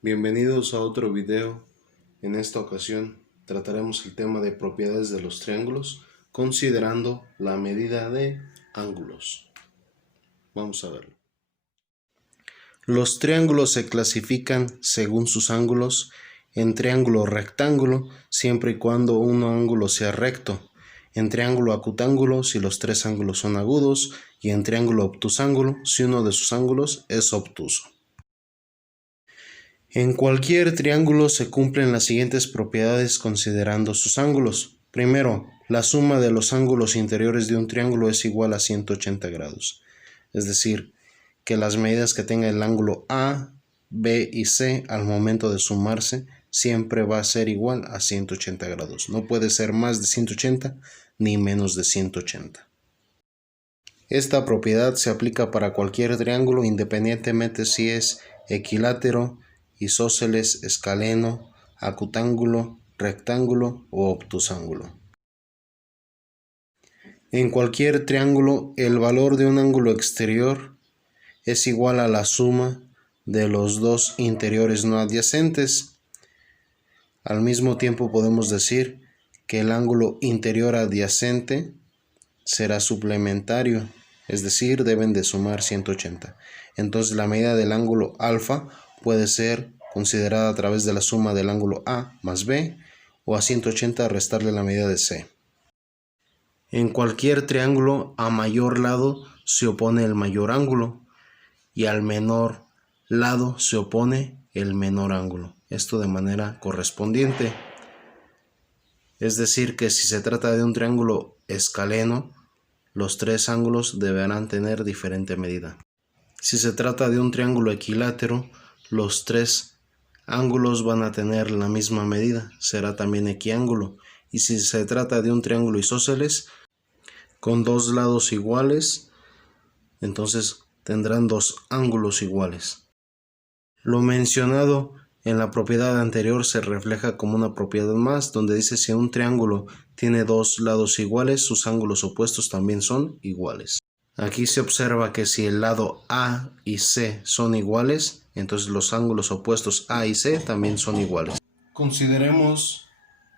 Bienvenidos a otro video. En esta ocasión trataremos el tema de propiedades de los triángulos considerando la medida de ángulos. Vamos a verlo. Los triángulos se clasifican según sus ángulos en triángulo rectángulo siempre y cuando un ángulo sea recto, en triángulo acutángulo si los tres ángulos son agudos y en triángulo obtusángulo si uno de sus ángulos es obtuso. En cualquier triángulo se cumplen las siguientes propiedades considerando sus ángulos. Primero, la suma de los ángulos interiores de un triángulo es igual a 180 grados. Es decir, que las medidas que tenga el ángulo A, B y C al momento de sumarse siempre va a ser igual a 180 grados. No puede ser más de 180 ni menos de 180. Esta propiedad se aplica para cualquier triángulo independientemente si es equilátero, isósceles, escaleno, acutángulo, rectángulo o obtusángulo. En cualquier triángulo, el valor de un ángulo exterior es igual a la suma de los dos interiores no adyacentes. Al mismo tiempo podemos decir que el ángulo interior adyacente será suplementario, es decir, deben de sumar 180. Entonces la medida del ángulo alfa puede ser considerada a través de la suma del ángulo A más B, o a 180 restarle la medida de C. En cualquier triángulo, a mayor lado se opone el mayor ángulo y al menor lado se opone el menor ángulo. Esto de manera correspondiente. Es decir, que si se trata de un triángulo escaleno, los tres ángulos deberán tener diferente medida. Si se trata de un triángulo equilátero, los tres ángulos van a tener la misma medida, será también equiángulo. Y si se trata de un triángulo isósceles, con dos lados iguales, entonces tendrán dos ángulos iguales. Lo mencionado en la propiedad anterior se refleja como una propiedad más, donde dice si un triángulo tiene dos lados iguales, sus ángulos opuestos también son iguales. Aquí se observa que si el lado A y C son iguales, entonces los ángulos opuestos A y C también son iguales. Consideremos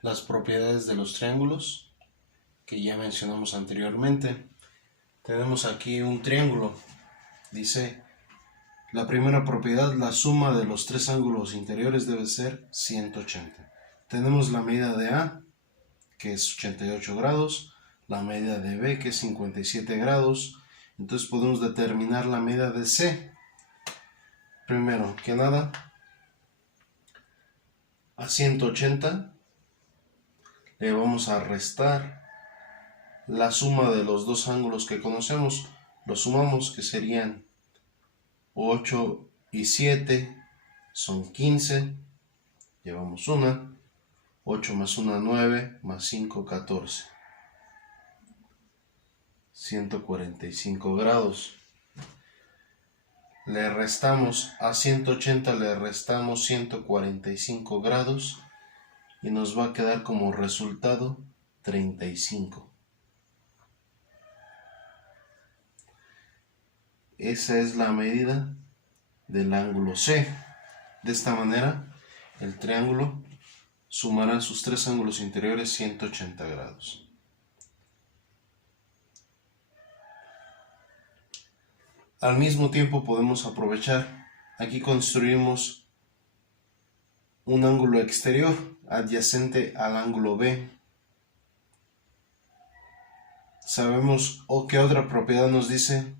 las propiedades de los triángulos que ya mencionamos anteriormente. Tenemos aquí un triángulo. Dice, la primera propiedad, la suma de los tres ángulos interiores debe ser 180. Tenemos la medida de A, que es 88 grados, la medida de B, que es 57 grados. Entonces podemos determinar la medida de C. Primero que nada, a 180 le vamos a restar la suma de los dos ángulos que conocemos. Los sumamos, que serían 8 y 7 son 15. Llevamos una. 8 más 1, 9, más 5, 14. 145 grados. Le restamos a 180, le restamos 145 grados y nos va a quedar como resultado 35. Esa es la medida del ángulo C. De esta manera, el triángulo sumará sus tres ángulos interiores 180 grados. Al mismo tiempo podemos aprovechar, aquí construimos un ángulo exterior adyacente al ángulo B. Sabemos que otra propiedad nos dice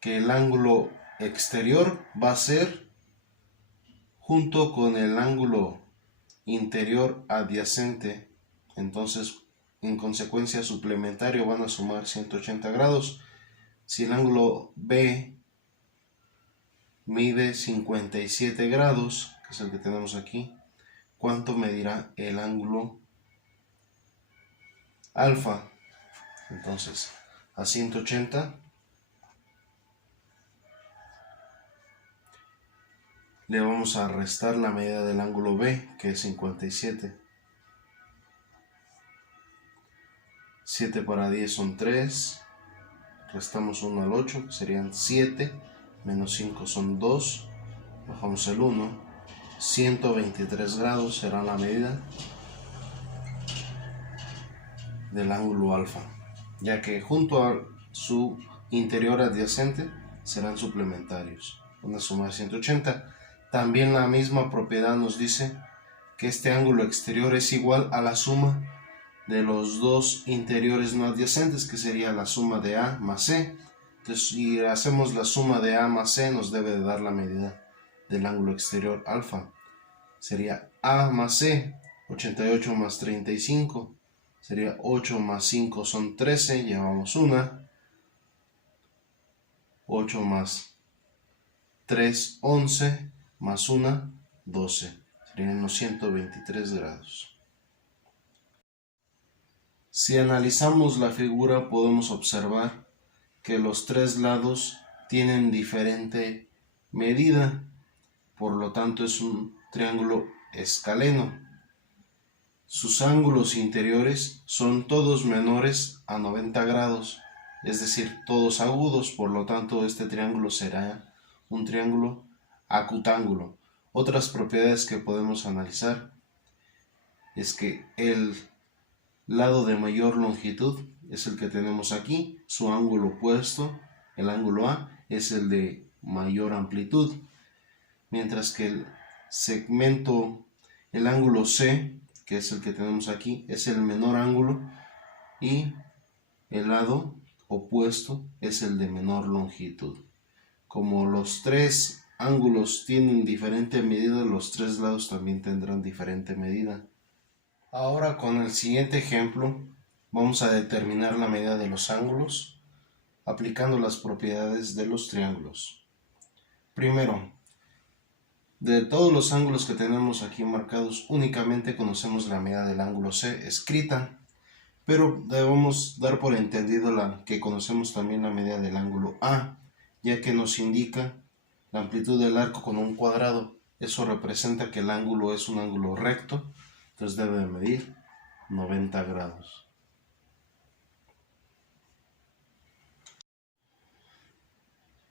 que el ángulo exterior va a ser junto con el ángulo interior adyacente. Entonces, en consecuencia suplementario van a sumar 180 grados. Si el ángulo B mide 57 grados, que es el que tenemos aquí, ¿cuánto medirá el ángulo alfa? Entonces, a 180 le vamos a restar la medida del ángulo B, que es 57. 7 para 10 son 3. Restamos 1 al 8, que serían 7. Menos 5 son 2. Bajamos el 1. 123 grados será la medida del ángulo alfa, ya que junto a su interior adyacente serán suplementarios. Van a sumar 180. También la misma propiedad nos dice que este ángulo exterior es igual a la suma de los dos interiores no adyacentes, que sería la suma de A más C. Entonces, si hacemos la suma de A más C, nos debe de dar la medida del ángulo exterior alfa. Sería A más C, 88 más 35, sería 8 más 5 son 13, llevamos una. 8 más 3, 11, más 1, 12. Serían unos 123 grados. Si analizamos la figura, podemos observar que los tres lados tienen diferente medida, por lo tanto es un triángulo escaleno. Sus ángulos interiores son todos menores a 90 grados, es decir, todos agudos, por lo tanto este triángulo será un triángulo acutángulo. Otras propiedades que podemos analizar es que el lado de mayor longitud es el que tenemos aquí, su ángulo opuesto, el ángulo A, es el de mayor amplitud, mientras que el segmento, el ángulo C, que es el que tenemos aquí, es el menor ángulo, y el lado opuesto es el de menor longitud. Como los tres ángulos tienen diferente medida, los tres lados también tendrán diferente medida. Ahora, con el siguiente ejemplo vamos a determinar la medida de los ángulos aplicando las propiedades de los triángulos. Primero, de todos los ángulos que tenemos aquí marcados, únicamente conocemos la medida del ángulo C escrita, pero debemos dar por entendido que conocemos también la medida del ángulo A, ya que nos indica la amplitud del arco con un cuadrado. Eso representa que el ángulo es un ángulo recto, entonces debe de medir 90 grados.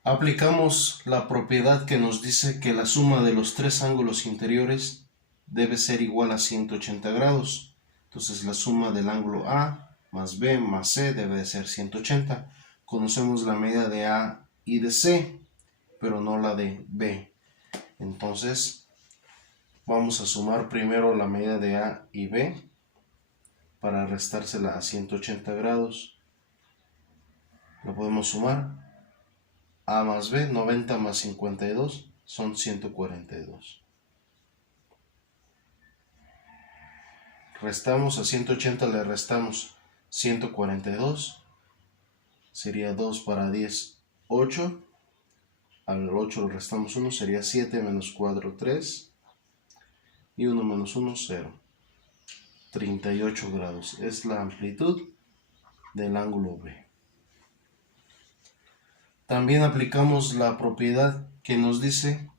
Aplicamos la propiedad que nos dice que la suma de los tres ángulos interiores debe ser igual a 180 grados. Entonces la suma del ángulo A más B más C debe de ser 180. Conocemos la medida de A y de C, pero no la de B. Entonces vamos a sumar primero la medida de A y B para restársela a 180 grados. Lo podemos sumar. A más B, 90 más 52 son 142. Restamos a 180, le restamos 142. Sería 2 para 10, 8. Al 8 le restamos 1, sería 7 menos 4, 3. Y 1 menos 1, 0. 38 grados es la amplitud del ángulo B. También aplicamos la propiedad que nos dice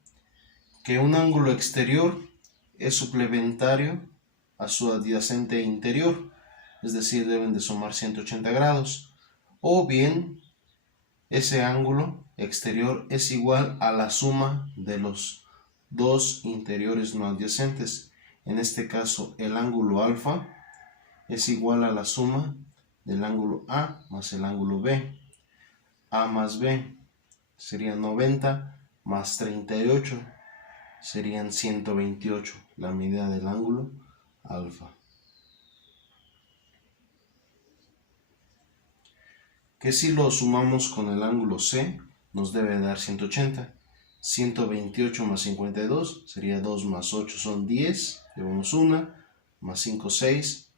que un ángulo exterior es suplementario a su adyacente interior, es decir, deben de sumar 180 grados, o bien ese ángulo exterior es igual a la suma de los dos interiores no adyacentes. En este caso, el ángulo alfa es igual a la suma del ángulo A más el ángulo B. A más B sería 90 más 38 serían 128, la medida del ángulo alfa. Que si lo sumamos con el ángulo C nos debe dar 180. 128 más 52 sería 2 más 8 son 10, llevamos 1, más 5 6,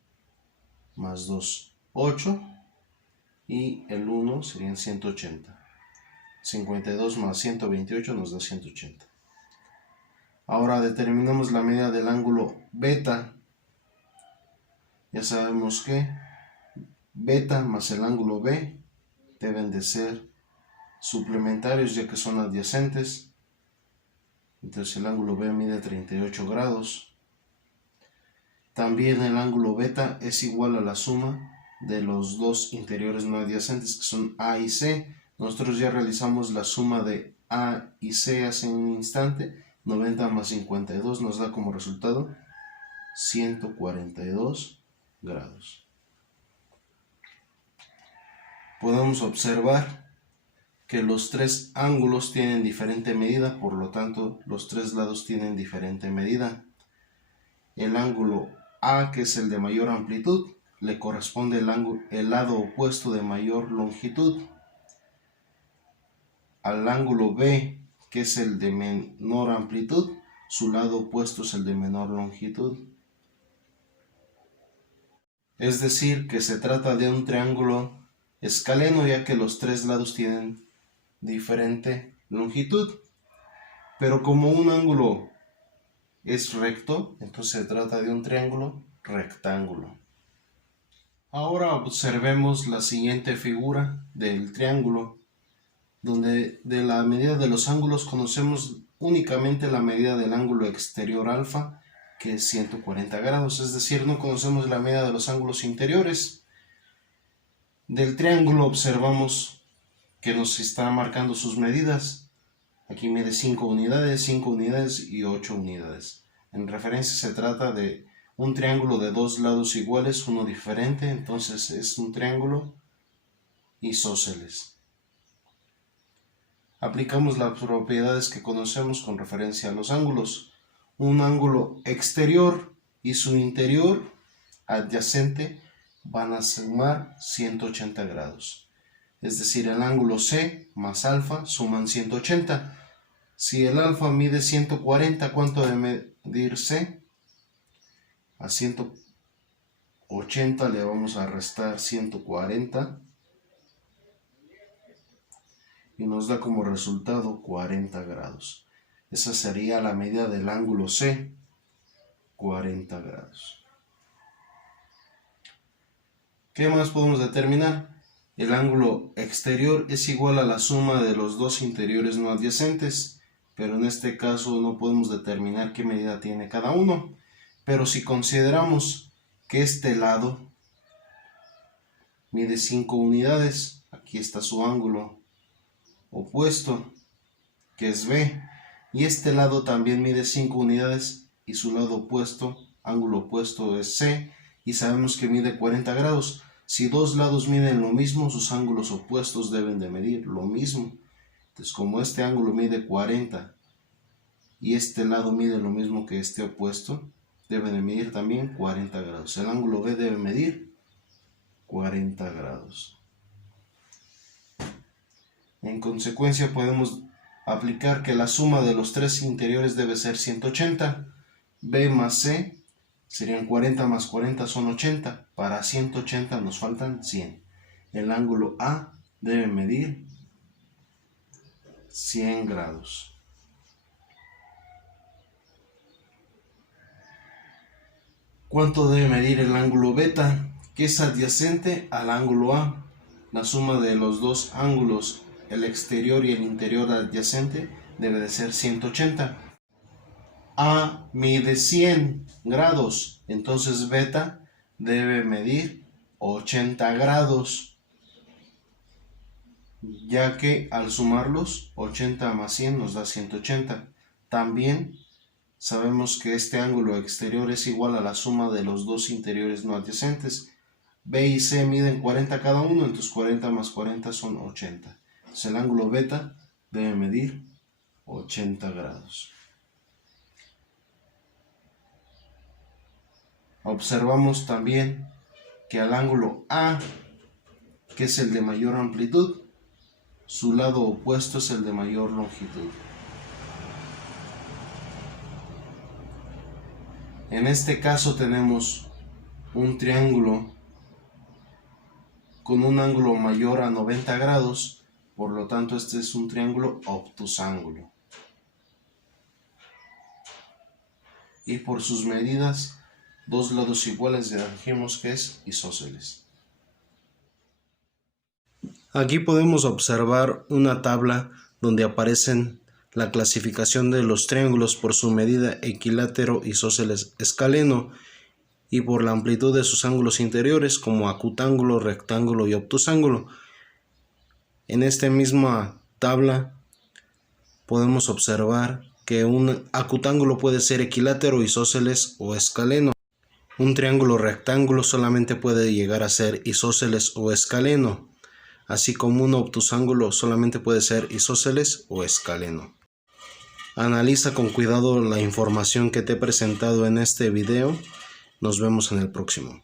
más 2 8, y el 1 serían 180. 52 más 128 nos da 180. Ahora determinamos la medida del ángulo beta. Ya sabemos que beta más el ángulo B deben de ser suplementarios, ya que son adyacentes. Entonces el ángulo B mide 38 grados. También el ángulo beta es igual a la suma de los dos interiores no adyacentes, que son A y C. Nosotros ya realizamos la suma de A y C hace un instante, 90 más 52 nos da como resultado 142 grados. Podemos observar que los tres ángulos tienen diferente medida, por lo tanto los tres lados tienen diferente medida. El ángulo A, que es el de mayor amplitud, le corresponde el lado opuesto de mayor longitud. Al ángulo B, que es el de menor amplitud, su lado opuesto es el de menor longitud. Es decir, que se trata de un triángulo escaleno, ya que los tres lados tienen diferente longitud. Pero como un ángulo es recto, entonces se trata de un triángulo rectángulo. Ahora observemos la siguiente figura del triángulo, donde de la medida de los ángulos conocemos únicamente la medida del ángulo exterior alfa, que es 140 grados, es decir, no conocemos la medida de los ángulos interiores. Del triángulo observamos que nos está marcando sus medidas. Aquí mide 5 unidades, 5 unidades y 8 unidades. En referencia se trata de un triángulo de dos lados iguales, uno diferente, entonces es un triángulo isósceles. Aplicamos las propiedades que conocemos con referencia a los ángulos. Un ángulo exterior y su interior adyacente van a sumar 180 grados. Es decir, el ángulo C más alfa suman 180. Si el alfa mide 140, ¿cuánto debe medir C? A 180 le vamos a restar 140 y nos da como resultado 40 grados. Esa sería la medida del ángulo C, 40 grados. ¿Qué más podemos determinar? El ángulo exterior es igual a la suma de los dos interiores no adyacentes, pero en este caso no podemos determinar qué medida tiene cada uno. Pero si consideramos que este lado mide 5 unidades, aquí está su ángulo opuesto, que es B, y este lado también mide 5 unidades y su lado opuesto, ángulo opuesto, es C, y sabemos que mide 40 grados. Si dos lados miden lo mismo, sus ángulos opuestos deben de medir lo mismo. Entonces, como este ángulo mide 40 y este lado mide lo mismo que este opuesto, debe de medir también 40 grados. El ángulo B debe medir 40 grados. En consecuencia, podemos aplicar que la suma de los tres interiores debe ser 180. B más C serían 40 más 40 son 80. Para 180 nos faltan 100. El ángulo A debe medir 100 grados. ¿Cuánto debe medir el ángulo beta, que es adyacente al ángulo A? La suma de los dos ángulos, el exterior y el interior adyacente, debe de ser 180. A mide 100 grados, entonces beta debe medir 80 grados, ya que al sumarlos 80 más 100 nos da 180. También sabemos que este ángulo exterior es igual a la suma de los dos interiores no adyacentes. B y C miden 40 cada uno, entonces 40 más 40 son 80. Entonces el ángulo beta debe medir 80 grados. Observamos también que al ángulo A, que es el de mayor amplitud, su lado opuesto es el de mayor longitud. En este caso tenemos un triángulo con un ángulo mayor a 90 grados, por lo tanto este es un triángulo obtusángulo. Y por sus medidas, dos lados iguales ya dijimos que es isósceles. Aquí podemos observar una tabla donde aparecen la clasificación de los triángulos por su medida equilátero, isósceles, escaleno y por la amplitud de sus ángulos interiores como acutángulo, rectángulo y obtusángulo. En esta misma tabla podemos observar que un acutángulo puede ser equilátero, isósceles o escaleno. Un triángulo rectángulo solamente puede llegar a ser isósceles o escaleno, así como un obtusángulo solamente puede ser isósceles o escaleno. Analiza con cuidado la información que te he presentado en este video. Nos vemos en el próximo.